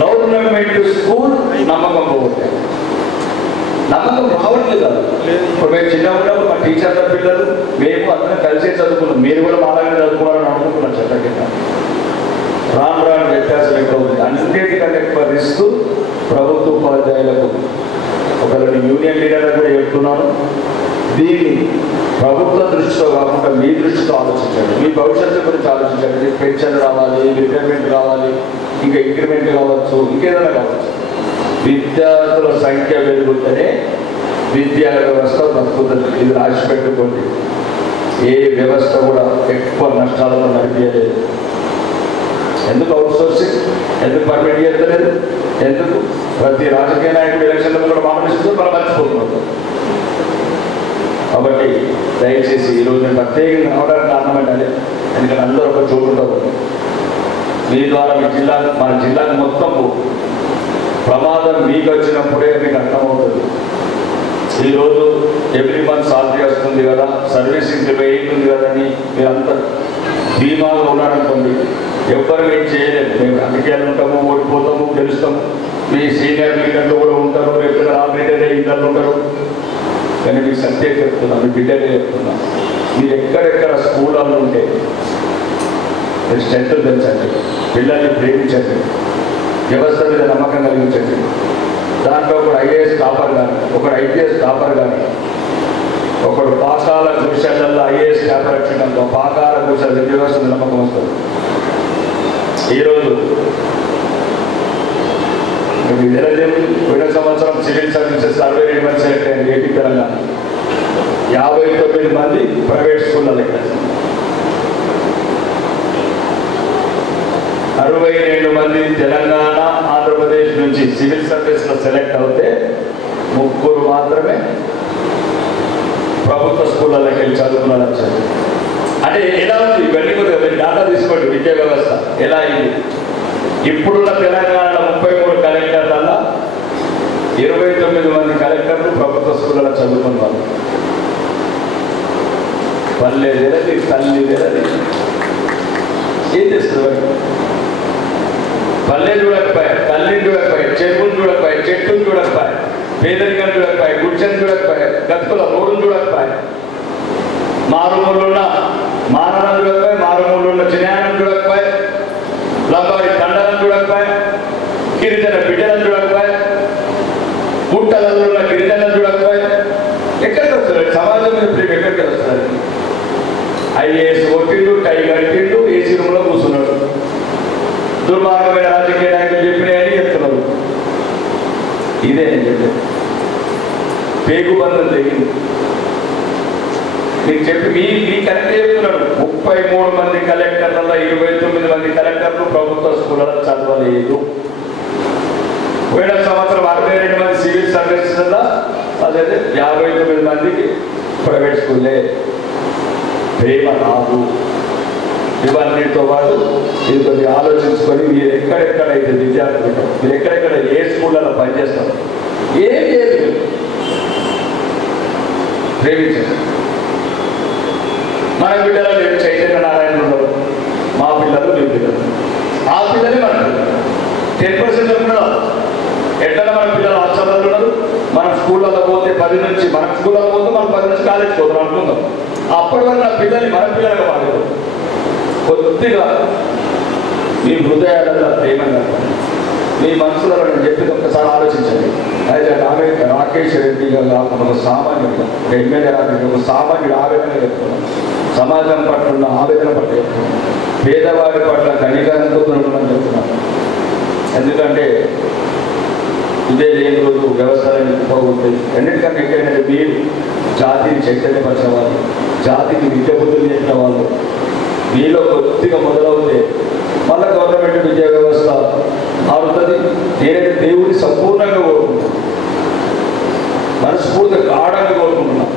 గవర్నమెంట్ స్కూల్ నమ్మకం పోతే నమ్మకం రావట్లేదు. ఇప్పుడు మేము చిన్న ఉన్నప్పుడు మా టీచర్ల పిల్లలు మేము అందరం కలిసే చదువుకున్నాం. మీరు కూడా మాలాగా చదువుకోవాలని అనుకుంటున్నాం. చెత్త కింద రాను రాను వ్యత్యాసం ఎక్కువ ఉంది. అన్నిటికంటే ఎక్కువ రిస్క్ ప్రభుత్వ ఉపాధ్యాయులకు. ఒకవేళ యూనియన్ లీడర్లకు కూడా చెప్తున్నాను, దీన్ని ప్రభుత్వ దృష్టితో కాకుండా మీ దృష్టితో ఆలోచించండి. మీ భవిష్యత్తు గురించి ఆలోచించండి. పెన్షన్ రావాలి, రిటైర్మెంట్ రావాలి, ఇంకా ఇంక్రిమెంట్ కావచ్చు, ఇంకేదైనా కావచ్చు. విద్యార్థుల సంఖ్య పెరుగుతూనే విద్యా వ్యవస్థ బతుకుతుంది. ఇది రాసి పెట్టుకోండి. ఏ వ్యవస్థ కూడా ఎక్కువ నష్టాలతో నడిపించలేదు. ఎందుకు అవుట్ సోర్సింగ్, ఎందుకు పర్మిట్ చేస్తలేదు, ఎందుకు ప్రతి రాజకీయ నాయకుడు ఎలక్షన్లో కూడా మాట్లాడిస్తూ మనం మర్చిపోతున్నాం. కాబట్టి దయచేసి ఈరోజు నేను ప్రత్యేకంగా రావడానికి కారణం ఏంటంటే, ఎందుకంటే అందరూ ఒక చోటుంటారు. మీ ద్వారా మీ జిల్లా, మన జిల్లాకు మొత్తం ప్రమాదం మీకు వచ్చినప్పుడే మీకు అర్థమవుతుంది. ఈరోజు ఎవ్రీ మంత్ సాలరీ వస్తుంది కదా, సర్వీసింగ్ వెయిట్ ఉంది కదా అని మీరంతా ధీమాగా ఉన్నారనుకోండి, ఎవ్వరు ఏం చేయలేదు. మేము రాజకీయాలు ఉంటాము, ఓడిపోతాము, గెలుస్తాము. మీ సీనియర్ లీడర్లు కూడా ఉంటారు, రేపు ఆపరేటర్ ఇద్దరు ఉంటారు. కానీ మీకు సత్యం చెప్తున్నా, మీ బిడ్డలే చెప్తున్నా, మీరు ఎక్కడెక్కడ స్కూళ్ళల్లో ఉంటే మీరు స్ట్రెంత్ పెంచండి, పిల్లల్ని ప్రేమించండి, వ్యవస్థ మీద నమ్మకం కలిగించండి. దాంట్లో ఒకడు ఐఏఎస్ టాపర్ కానీ, ఒకడు ఐపీఎస్ టాపర్ కానీ, ఒకడు పాకాల గుడిసెళ్ళల్లో ఐఏఎస్ టాపర్ వచ్చినంత పాకాల గుడిసెల వ్యవస్థ మీద నమ్మకం వస్తుంది. ఈరోజు పోయిన సంవత్సరం సివిల్ సర్వీసెస్ 62 మంది సెలెక్ట్ అయింది ఏపీ తెలంగాణ. 59 మంది ప్రైవేట్ స్కూళ్ళలో 62 మంది తెలంగాణ ఆంధ్రప్రదేశ్ నుంచి సివిల్ సర్వీస్లో సెలెక్ట్ అవుతే 3 మాత్రమే ప్రభుత్వ స్కూళ్ళలోకి వెళ్ళి చదువుకున్నారు వచ్చారు. అంటే ఎలా ఉంది ఇవన్నీ కొద్దిగా డాటా తీసుకోండి. విద్యా వ్యవస్థ ఎలా అయింది? ఇప్పుడున్న తెలంగాణలో 33 కలెక్టర్లలో 29 మంది కలెక్టర్లు ప్రభుత్వ స్కూళ్ళలో చదువుకున్నారు. పల్లె తెరది, తల్లి తెరది, ఏం చేస్తున్నారు? పల్లె చూడకపోయా, తల్లిని చూడకపోయా, చెరువును చూడకపోయా, చెట్టును చూడకపోయా, పేదరికం చూడకపోయా, గుడ్చని చూడకపోయా, గతుకుల రోడ్డును చూడకపోయా, మారుమూలున్న మానవం చూడకపోయా, మారుమూలున్న జ్ఞానం చూడకపోయా, లంబాడి తండలను చూడకపోయా, గిరిజన బిడ్డలను చూడకపోయా, పుట్టలలో ఉన్న గిరిజనలను చూడకపోయా. ఎక్కడికి వస్తారు? సమాజం మీద ప్రేమ ఎక్కడికి వస్తారు? ఐఏఎస్ కొట్టిండు, టై కట్టిండు, ఏసీ రూమ్లో కూర్చున్నాడు. దుర్మార్గమైన రాజకీయ నాయకులు చెప్పినాయని చెప్తున్నారు. ఇదే నేను చెప్పాను, పేగుబంధం తెగింది. మీకు చెప్పి మీ కరెక్ట్ చెప్తున్నాడు. 33 మంది కలెక్టర్లలో 29 మంది కలెక్టర్లు ప్రభుత్వ స్కూళ్ళలో చదవలేదు. పోయిన సంవత్సరం 62 మంది సివిల్ సర్వీసెస్లో, అదే 59 మందికి ప్రైవేట్ స్కూల్లే. ప్రేమ రాదు. ఇవన్నిటితో పాటు ఇది కొద్దిగా ఆలోచించుకొని మీరు ఎక్కడెక్కడైతే విద్యార్థులు, మీరు ఎక్కడెక్కడ ఏ స్కూళ్ళలో పనిచేస్తారు, ఏం లేదు ప్రేమించండి. మన బిడ్డలు లేదు, చైతన్య నారాయణ ఉండరు, మా పిల్లలు మీ పిల్లలు, ఆ పిల్లలే మన పిల్లలు. 10% ఉన్నారు. ఎట్లా మన పిల్లలు హాస్టల్లో ఉన్నారు. మనం స్కూళ్ళలో పోతే 10 నుంచి, మన స్కూళ్ళలో పోతే మనం 10 నుంచి కాలేజీకి పోతాం అనుకుందాం. అప్పటి వరకు నా పిల్లల్ని మన పిల్లలుగా మాట్లాడు. కొద్దిగా మీ హృదయాలలో ప్రేమగా, మీ మనసులో నేను చెప్పింది ఒక్కసారి ఆలోచించండి. అయితే రాకేష్ రెడ్డిగా కాకుండా ఒక సామాన్యుడిగా, ఎమ్మెల్యే రాకేష్ ఒక సామాన్యుడు ఆవేదన చెప్తున్నాను. సమాజం పట్ల ఉన్న ఆవేదన పట్ల చెప్తున్నాను. పేదవాడి పట్ల కనికరంతో ఉండమని చెప్తున్నాను. ఎందుకంటే ఇదే లేని రోజు వ్యవస్థలను పోగొట్టేది. అన్నిటికంటే ఎక్కడైనా మీరు జాతిని చైతన్యపరిచిన వాళ్ళు, జాతికి విద్య బుద్ధులు చెప్పిన వాళ్ళు మీలో కొద్దిగా మొదలవుతే మళ్ళీ గవర్నమెంట్ విద్యా వ్యవస్థ మారుతుంది. నేనైతే దేవుడిని సంపూర్ణంగా కోరుకుంటున్నాను, మనస్ఫూర్తిగా గాఢంగా కోరుకుంటున్నాను.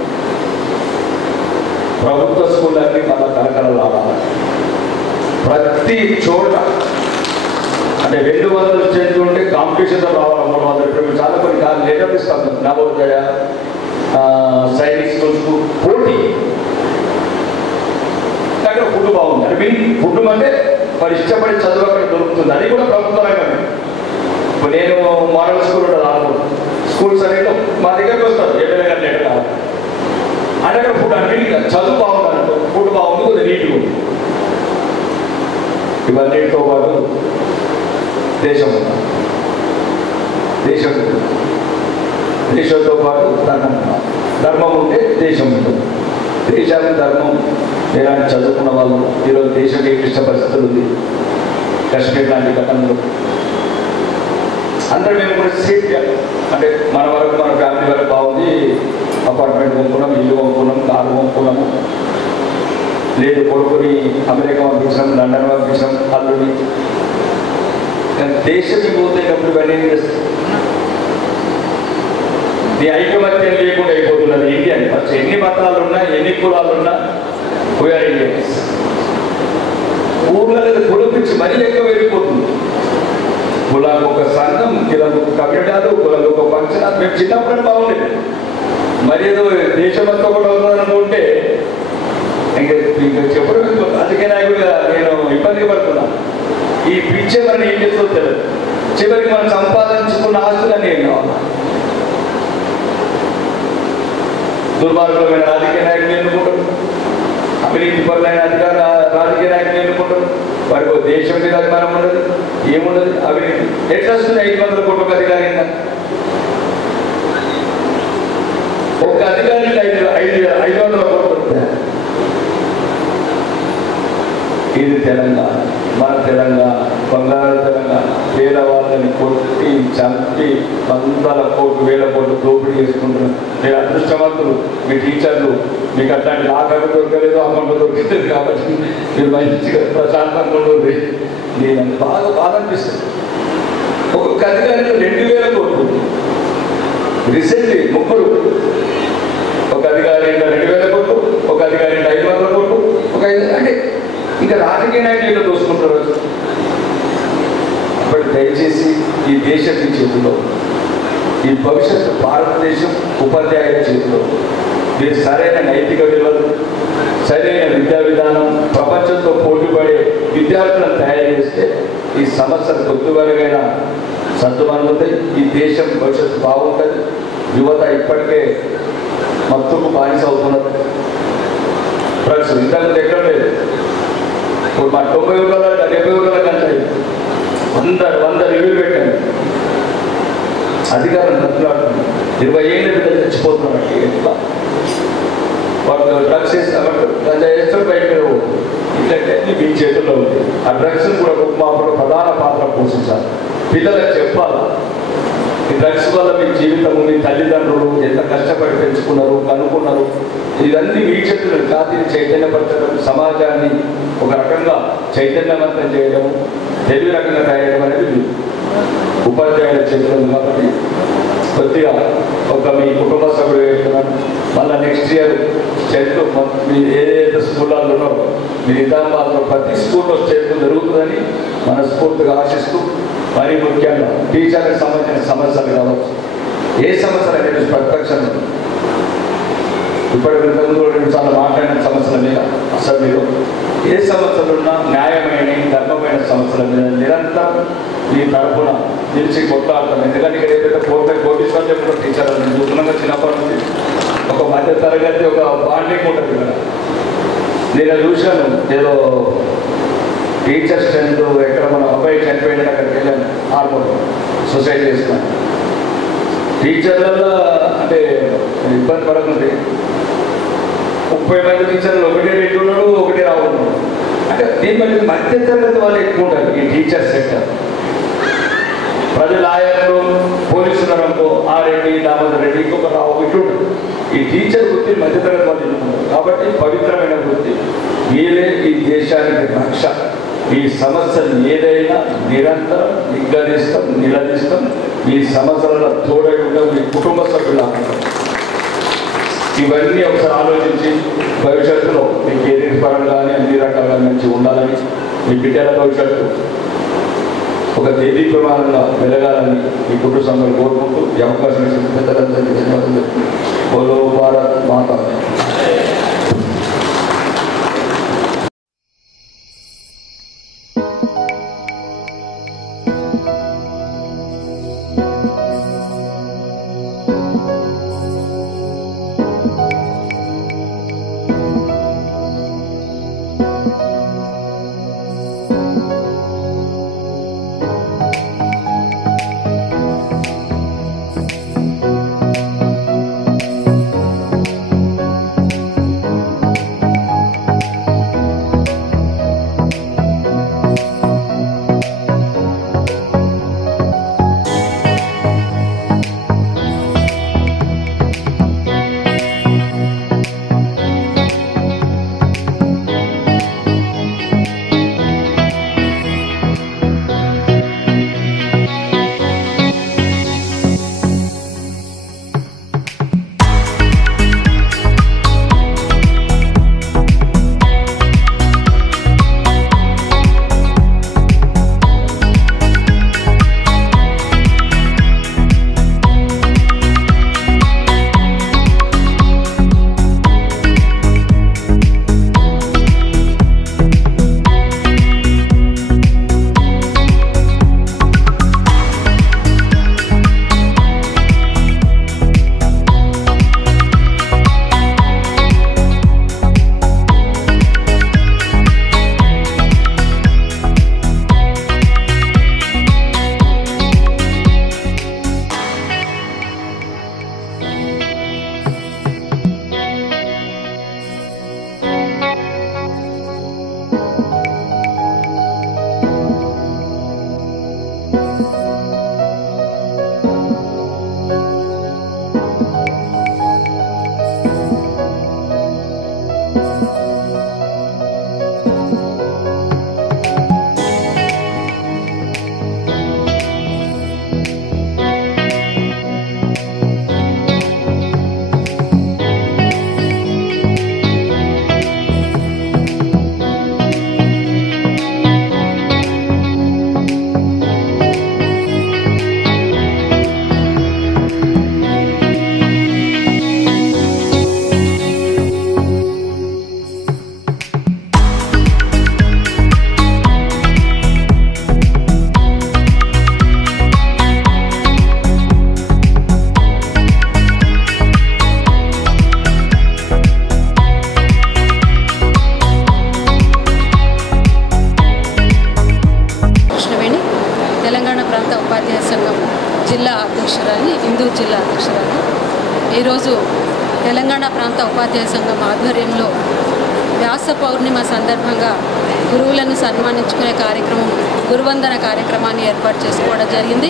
ప్రభుత్వ స్కూళ్ళన్నీ మళ్ళీ కలకలలాడాలి. ప్రతి చోట అంటే 200 చేతి ఉంటే కాంపిటీషన్తో రావాలి. 300 ఇప్పుడు చాలా కొన్ని కాదు లెటర్ ఇస్తాం. నవోదయ, సైనిక్ స్కూల్స్కు పోటీ. అక్కడ ఫుడ్ బాగుంది అంటే మీ ఫుడ్ అంటే మరి ఇష్టపడి చదువు అక్కడ దొరుకుతుంది. అది కూడా ప్రభుత్వ రంగమే. ఇప్పుడు నేను మోడల్ స్కూల్ ఉంటుంది, స్కూల్స్ అనేది మా దగ్గరకు వస్తారు. ఎమ్మెల్యే గారు లెటర్ కావాలి అంటే అక్కడ ఫుడ్ అన్నింటి చదువు బాగుంది అంటే ఫుడ్ బాగుంది, కొద్దిగా నీట్గా ఉంది. ఇవన్నిటితో పాటు దేశం ఉంది. దేశంతో పాటు ధర్మం. ధర్మం ఉంటే దేశం ఉంటుంది. దేశాన్ని ధర్మం ఎలాంటి చదువుకున్న వాళ్ళు ఈరోజు దేశం క్లిష్ట పరిస్థితులు ఉంది. కాశ్మీర్ లాంటి ఘటనలు అందరూ మేము కూడా సేఫ్ అంటే మన వరకు మన ఫ్యామిలీ వరకు బాగుంది. అపార్ట్మెంట్ కొనుక్కున్నాం, ఇల్లు కొనుక్కున్నాం, కారు కొనుక్కున్నాము. లేదు కొడుకుని అమెరికా పంపించాం, లండన్ పంపించాం, అల్లుని. కానీ దేశం పోతేటప్పుడు ఇవన్నీ ఏం చేస్తాం? నీ ఐకమత్యం లేకుండా అయిపోతున్నది ఇండియా. ఫస్ట్ ఎన్ని మతాలు ఉన్నా, ఎన్ని కులాలు ఉన్నా వీఆర్ ఇండియన్స్. ఊర్లలో కులపించి మరీ ఎక్కువ వెళ్ళిపోతుంది. కులాలకు ఒక సంఘం, కులకు ఒక కమ్యూనిటాలు, కులకు ఒక ఫంక్షన్. మేము చిన్నప్పుడు బాగుండేది. మరి ఏదో దేశమంతా కూడా అవుతుందనుకుంటే ఇంకా చెప్పడం వెళ్ళిపోతుంది. అందుకే నాయకుడిగా నేను ఇబ్బంది పడుతున్నాను. ఈ పిచ్చే మనం ఏం చేస్తూ తెలియదు. చివరికి మనం సంపాదించుకున్న ఆస్తులన్నీ ఏం కావాలి? దుర్మార్గమైన రాజకీయ నాయకులు ఎన్నుకుంటారు, అవినీతి పరులైన అధికార రాజకీయ నాయకులు ఎన్నుకుంటారు. వారికి ఒక దేశం మీద అభిమానం ఉండదు, ఏముండదు. అవినీతి ఎట్లా వస్తుంది? 500 కోట్ల అధికారి ఒక అధికారికి 500 కోట్లు. ఇది తెలంగాణ, మన తెలంగాణ, బంగారు తెలంగాణ. పేదవాళ్ళని కొట్టి చంపి 100 కోట్లు 1000 కోట్లు దోపిడీ చేసుకుంటున్నారు. మీరు అదృష్టవంతులు, మీ టీచర్లు, మీకు అట్లాంటి ఆకలి దొరకలేదు, అమౌంట్ దొరకలేదు కాబట్టి మీరు మంచిగా ప్రశాంతంగా ఉండదు. నేను బాగా బాధ అనిపిస్తుంది. ఒక్కొక్క అధికారికి 2000 కోట్లు. రీసెంట్లీ 3 ఒక అధికారి 2000 కోట్లు, ఒక అధికారి 500 కోట్లు, ఒక అంటే ఇంకా రాజకీయ నాయకులు దోసుకుంటారు. అప్పటి దయచేసి ఈ దేశం మీ చేతిలో, ఈ భవిష్యత్తు భారతదేశం ఉపాధ్యాయుల చేతిలో. మీరు సరైన నైతిక విలువలు, సరైన విద్యా విధానం, ప్రపంచంతో పోటీపడే విద్యార్థులను తయారు చేస్తే ఈ సమస్యలు కొద్దివరగైన సర్దుమనుతాయి. ఈ దేశం భవిష్యత్తు బాగుంటుంది. యువత ఇప్పటికే మత్తుకు బానిస అవుతున్నారు. డ్రగ్స్ ఇంతకు ఎక్కడ లేదు. ఇప్పుడు మా 90 ఊళ్ళ 70 ఊళ్ళ కంటే 100 రివ్యూలు పెట్టాను. అధికారం నచ్చులాడుతుంది. 20 ఏళ్ళ బిడ్డ చచ్చిపోతున్నాడు. ఎట్లా వాళ్ళు డ్రగ్స్ వేస్తామంటే దాని వేస్తారు బయట ఇట్లంటే మీ చేతుల్లో ఉంది. ఆ డ్రగ్స్ కూడా మాపలో ప్రధాన పాత్ర పోషించాలి. పిల్లలకు చెప్పాలి, ఈ డ్రగ్స్ వల్ల మీ జీవితము, మీ తల్లిదండ్రులు ఎంత కష్టపడి పెంచుకున్నారు, కనుక్కున్నారు. ఇవన్నీ మీ చేతులు. జాతిని చైతన్యపరచడం, సమాజాన్ని ఒక రకంగా చైతన్యవంతం చేయడం, తెలివి రకంగా తయారడం అనేది ఉపాధ్యాయుల చేతులు ఉంది. కాబట్టి కొద్దిగా ఒక మీ కుటుంబ సభ్యులు వేస్తున్నాను. మళ్ళీ నెక్స్ట్ ఇయర్ 10th మీ ఏదైతే స్కూళ్ళలో ఉన్నారో మీ నిజామాబాద్లో ప్రతి స్కూల్లో చేతులు జరుగుతుందని మనస్ఫూర్తిగా ఆశిస్తూ, మరీ ముఖ్యంగా టీచర్లకు సంబంధించిన సమస్యలు కావచ్చు, ఏ సమస్యలు అనేది ప్రతిపక్షంలో ఇప్పటికి ఇంతకుముందు 2 సార్లు మాట్లాడిన సమస్యల మీద అసలు మీరు ఏ సమస్యలున్నా న్యాయమైన ధర్మమైన సమస్యల మీద నిరంతరం మీ తరఫున నిలిచి కొట్లాడతాను. ఎందుకంటే ఇక్కడ ఏదైతే కోటీశ్వరం చెప్పిన టీచర్ దూరంగా చిన్నప్పటి నుంచి ఒక మధ్య తరగతి ఒక బాండింగ్ ఉంటుంది ఇక్కడ. నేను చూశాను, ఏదో టీచర్ స్ట్రెంత్ ఎక్కడ మన అబ్బాయి చనిపోయిన అక్కడికి వెళ్ళాను. ఆర్మూర్ సొసైటీ చేస్తున్నాను. టీచర్లలో అంటే ఇబ్బంది పడకుంటే 30 మంది టీచర్లు ఒకటే రేటు ఉన్నాడు, ఒకటే రావున్నాడు. అంటే దీని మధ్య తరగతి వాళ్ళు ఎక్కువ ఉంటారు ఈ టీచర్ సెక్టర్. ప్రజలు లాయర్లు, పోలీసులు అనుకో ఆ రెడ్డి, దామోదర్ రెడ్డి, ఇంకొక రావు ఇట్లుంటారు. ఈ టీచర్ వృత్తి మధ్యతరగతి వాళ్ళు ఎన్నుకుంటారు. కాబట్టి పవిత్రమైన వృత్తి. మీరే ఈ దేశానికి రక్ష. ఈ సమస్యలు ఏదైనా నిరంతరం నిగ్గదిస్తాం, నిలదీస్తాం. మీ సమస్యల తోడై ఉండవు మీ కుటుంబ సభ్యులు. ఇవన్నీ ఒకసారి ఆలోచించి భవిష్యత్తులో మీ కెరీర్ పరంగానే అన్ని రకాలుగా మంచి ఉండాలని, మీ బిడ్డల భవిష్యత్తు ఒక దేదీ ప్రమాణంగా వెలగాలని మీ కుటుంబ సభ్యులు కోరుకుంటూ ఈ అవకాశం ఇచ్చిన పెద్దలందరికీ ధన్యవాదాలు. బోలో భారత్ మాతా. హిందూ జిల్లా అధ్యక్షురాలు. ఈరోజు తెలంగాణ ప్రాంత ఉపాధ్యాయ సంఘం ఆధ్వర్యంలో వ్యాస పౌర్ణిమ సందర్భంగా గురువులను సన్మానించుకునే కార్యక్రమం, గురువందన కార్యక్రమాన్ని ఏర్పాటు చేసుకోవడం జరిగింది.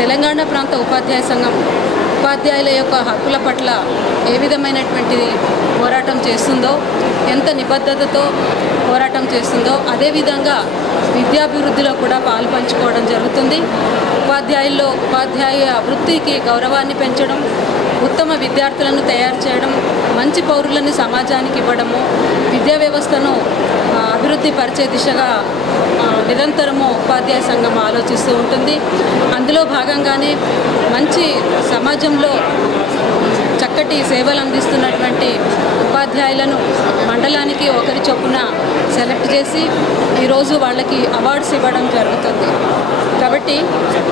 తెలంగాణ ప్రాంత ఉపాధ్యాయ సంఘం ఉపాధ్యాయుల యొక్క హక్కుల పట్ల ఏ విధమైనటువంటి పోరాటం చేస్తుందో, ఎంత నిబద్ధతతో పోరాటం చేస్తుందో అదేవిధంగా విద్యాభివృద్ధిలో కూడా పాలు పంచుకోవడం జరుగుతుంది. ఉపాధ్యాయ వృత్తికి గౌరవాన్ని పెంచడం, ఉత్తమ విద్యార్థులను తయారు చేయడం, మంచి పౌరులను సమాజానికి ఇవ్వడము, విద్యా వ్యవస్థను అభివృద్ధి పరిచే దిశగా నిరంతరము ఉపాధ్యాయ సంఘం ఆలోచిస్తూ ఉంటుంది. అందులో భాగంగానే మంచి సమాజంలో చక్కటి సేవలు అందిస్తున్నటువంటి ఉపాధ్యాయులను మండలానికి ఒకరి చొప్పున సెలెక్ట్ చేసి ఈరోజు వాళ్ళకి అవార్డ్స్ ఇవ్వడం జరుగుతుంది. కాబట్టి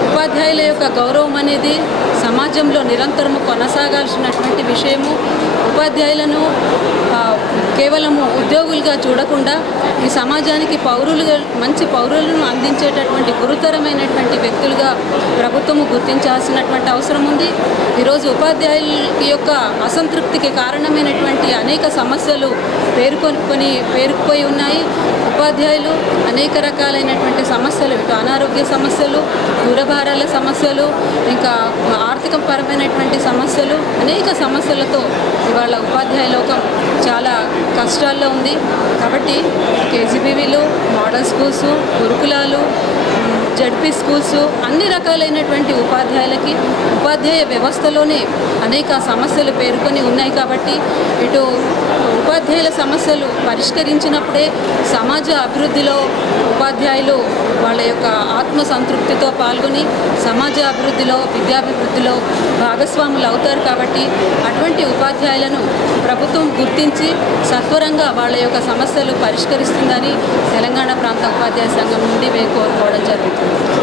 ఉపాధ్యాయుల యొక్క గౌరవం అనేది సమాజంలో నిరంతరము కొనసాగాల్సినటువంటి విషయము. ఉపాధ్యాయులను కేవలము ఉద్యోగులుగా చూడకుండా ఈ సమాజానికి మంచి పౌరులను అందించేటటువంటి గురుతరమైనటువంటి వ్యక్తులుగా ప్రభుత్వము గుర్తించాల్సినటువంటి అవసరం ఉంది. ఈరోజు ఉపాధ్యాయుల యొక్క అసంతృప్తికి కారణమైనటువంటి అనేక సమస్యలు పేరుకుపోయి ఉన్నాయి. ఉపాధ్యాయులు అనేక రకాలైనటువంటి సమస్యలు, ఇటు అనారోగ్య సమస్యలు, దూరభారాల సమస్యలు, ఇంకా ఆర్థిక పరమైనటువంటి సమస్యలు, అనేక సమస్యలతో ఇవాళ ఉపాధ్యాయ లోకం చాలా కష్టాల్లో ఉంది. కాబట్టి కేజీబీవీలు, మోడల్ స్కూల్స్, గురుకులాలు, జడ్పీ స్కూల్స్, అన్ని రకాలైనటువంటి ఉపాధ్యాయులకి ఉపాధ్యాయ వ్యవస్థలోనే అనేక సమస్యలు పేరుకొని ఉన్నాయి. కాబట్టి ఇటు ఉపాధ్యాయుల సమస్యలు పరిష్కరించినప్పుడే సమాజ అభివృద్ధిలో ఉపాధ్యాయులు వాళ్ళ యొక్క ఆత్మసంతృప్తితో పాల్గొని సమాజ అభివృద్ధిలో, విద్యాభివృద్ధిలో భాగస్వాములు అవుతారు. కాబట్టి అటువంటి ఉపాధ్యాయులను ప్రభుత్వం గుర్తించి సత్వరంగా వాళ్ళ యొక్క సమస్యలు పరిష్కరిస్తుందని తెలంగాణ ప్రాంత ఉపాధ్యాయ సంఘం నుండి మేము కోరుకోవడం జరుగుతుంది.